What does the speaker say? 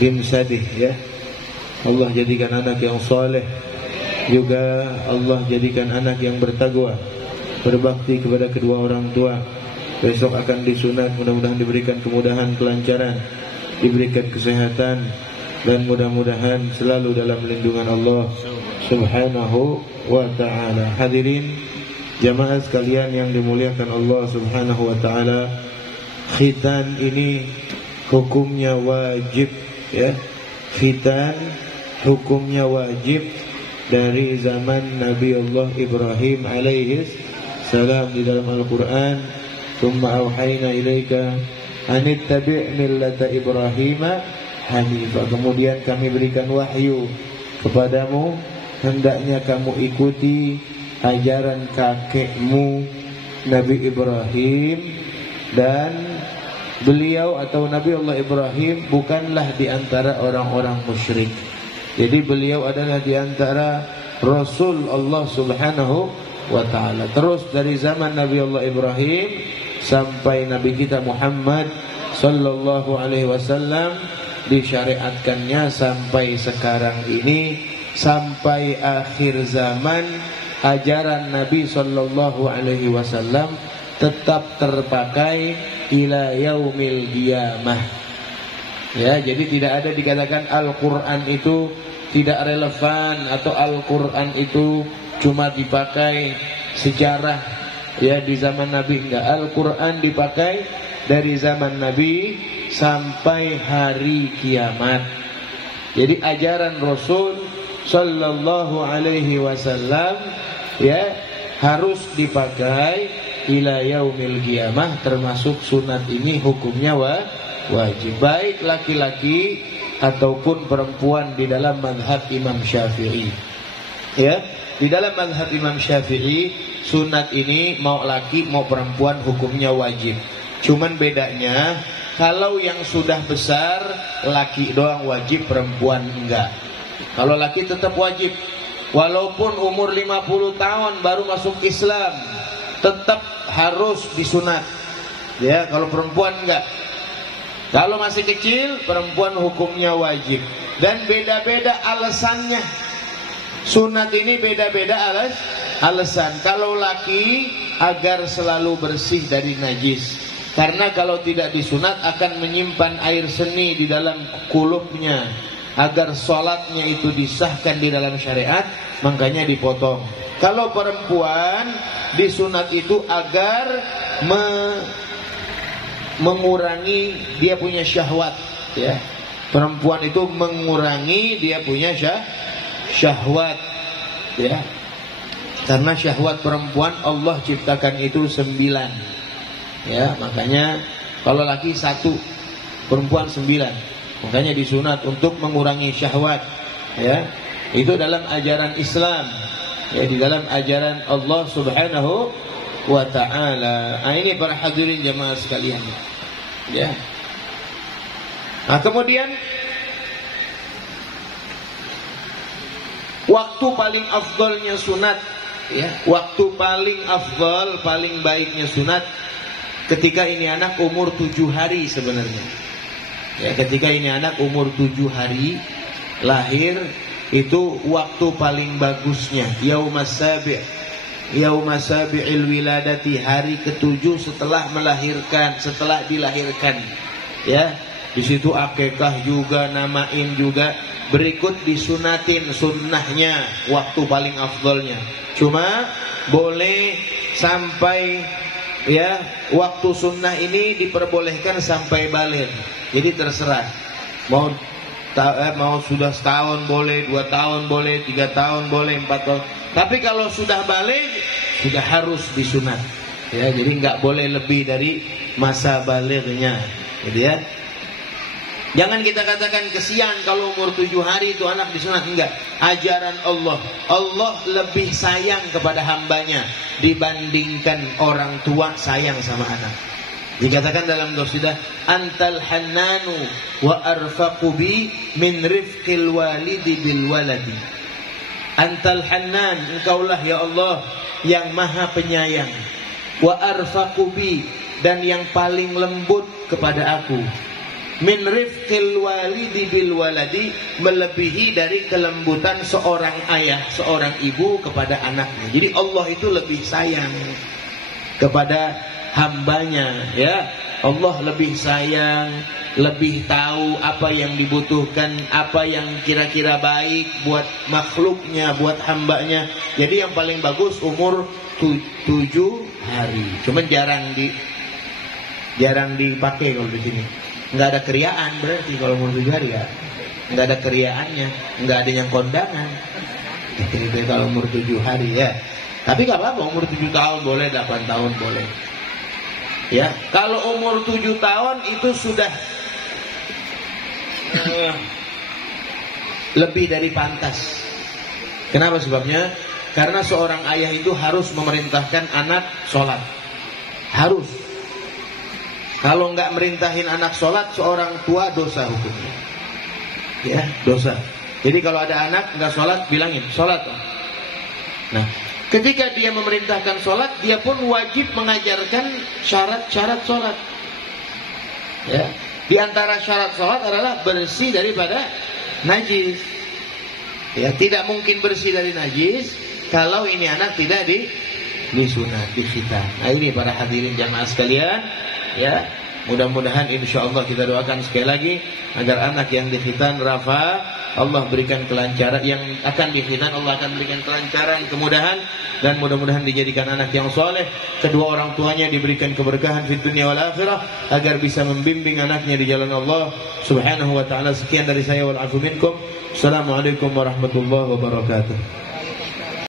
bin Sadih ya. Allah jadikan anak yang soleh, juga Allah jadikan anak yang bertakwa, berbakti kepada kedua orang tua. Besok akan disunat, mudah-mudahan diberikan kemudahan, kelancaran, diberikan kesehatan, dan mudah-mudahan selalu dalam lindungan Allah Subhanahu wa ta'ala. Hadirin jamaah sekalian yang dimuliakan Allah Subhanahu wa ta'ala, khitan ini hukumnya wajib ya. Khitan hukumnya wajib dari zaman Nabi Allah Ibrahim alaihi salam di dalam Al-Quran. Tsumma auhayna ilaika anittabi' millata Ibrahim hanifah. Kemudian kami berikan wahyu kepadamu, hendaknya kamu ikuti ajaran kakekmu Nabi Ibrahim. Dan beliau atau Nabi Allah Ibrahim bukanlah di antara orang-orang musyrik. Jadi beliau adalah di antara Rasul Allah Subhanahu wa ta'ala. Terus dari zaman Nabi Allah Ibrahim sampai Nabi kita Muhammad sallallahu alaihi wasallam, disyariatkannya sampai sekarang ini, sampai akhir zaman ajaran Nabi sallallahu alaihi wasallam tetap terpakai ila yaumil qiyamah. Ya, jadi tidak ada dikatakan Al-Quran itu tidak relevan atau Al-Quran itu cuma dipakai sejarah ya di zaman Nabi. Enggak, Al-Quran dipakai dari zaman Nabi sampai hari kiamat. Jadi ajaran Rasul sallallahu alaihi wasallam ya harus dipakai ila yaumil qiyamah, termasuk sunat ini hukumnya wajib, baik laki-laki ataupun perempuan di dalam mazhab Imam Syafi'i. Ya, di dalam mazhab Imam Syafi'i sunat ini mau laki mau perempuan hukumnya wajib. Cuman bedanya kalau yang sudah besar laki doang wajib, perempuan enggak. Kalau laki tetap wajib, walaupun umur 50 tahun baru masuk Islam tetap harus disunat. Ya, kalau perempuan enggak. Kalau masih kecil, perempuan hukumnya wajib. Dan beda-beda alasannya. Sunat ini beda-beda alasan. Kalau laki agar selalu bersih dari najis. Karena kalau tidak disunat akan menyimpan air seni di dalam kulubnya. Agar sholatnya itu disahkan di dalam syariat, makanya dipotong. Kalau perempuan disunat itu agar mengurangi dia punya syahwat ya. Perempuan itu mengurangi dia punya syahwat ya. Karena syahwat perempuan Allah ciptakan itu 9 ya. Makanya kalau laki 1, perempuan 9. Makanya disunat untuk mengurangi syahwat ya. Itu dalam ajaran Islam ya, di dalam ajaran Allah Subhanahu wa ta'ala. Nah, ini para hadirin jamaah sekalian ya. Nah, kemudian waktu paling afdalnya sunat ya, waktu paling afdal, paling baiknya sunat ketika ini anak umur 7 hari sebenarnya ya. Ketika ini anak umur 7 hari lahir, itu waktu paling bagusnya yaumas sabi', yaumas sabi'il wiladati, hari ke-7 setelah melahirkan, setelah dilahirkan ya. Di situ akikah juga, namain juga, berikut disunatin sunnahnya, waktu paling afdalnya. Cuma boleh sampai ya, waktu sunnah ini diperbolehkan sampai baligh. Jadi terserah mau sudah setahun boleh, 2 tahun boleh, 3 tahun boleh, 4 tahun. Tapi kalau sudah baligh sudah harus disunat ya. Jadi nggak boleh lebih dari masa balighnya gitu ya. Jangan kita katakan kesian kalau umur 7 hari itu anak disunat. Enggak. Ajaran Allah, Allah lebih sayang kepada hambanya dibandingkan orang tua sayang sama anak. Dikatakan dalam qasidah, antal hannanu wa arfaqu bi min rifqil walidi bil waladi. Antal hannan, engkaulah ya Allah yang maha penyayang, wa arfaqu bi, dan yang paling lembut kepada aku. min rifqil walidi bil waladi, melebihi dari kelembutan seorang ayah, seorang ibu kepada anaknya. Jadi Allah itu lebih sayang kepada hambanya, ya. Allah lebih sayang, lebih tahu apa yang dibutuhkan, apa yang kira-kira baik buat makhluknya, buat hambanya. Jadi yang paling bagus umur 7 hari. Cuman jarang dipakai kalau di sini. Nggak ada keriaan berarti kalau umur 7 hari ya. Nggak ada keriaannya, nggak ada yang kondangan. Itu kalau umur 7 hari ya. Tapi nggak apa-apa, umur 7 tahun boleh, 8 tahun boleh. Ya, kalau umur 7 tahun itu sudah lebih dari pantas. Kenapa sebabnya? Karena seorang ayah itu harus memerintahkan anak sholat. Harus. Kalau nggak merintahin anak sholat, seorang tua dosa hukumnya. Ya, dosa. Jadi kalau ada anak nggak sholat, bilangin sholat. Nah, ketika dia memerintahkan sholat, dia pun wajib mengajarkan syarat-syarat sholat. Ya. Di antara syarat sholat adalah bersih daripada najis. Ya, tidak mungkin bersih dari najis kalau ini anak tidak disunat, dikhitan. Nah ini para hadirin jamaah sekalian, ya. Mudah-mudahan insyaallah kita doakan sekali lagi agar anak yang dikhitan Rafa Allah berikan kelancaran, yang akan dikhitan Allah akan berikan kelancaran, kemudahan, dan mudah-mudahan dijadikan anak yang soleh. Kedua orang tuanya diberikan keberkahan di dunia wal akhirah agar bisa membimbing anaknya di jalan Allah Subhanahu wa taala. Sekian dari saya, wal afu minkum. Assalamualaikum warahmatullahi wabarakatuh.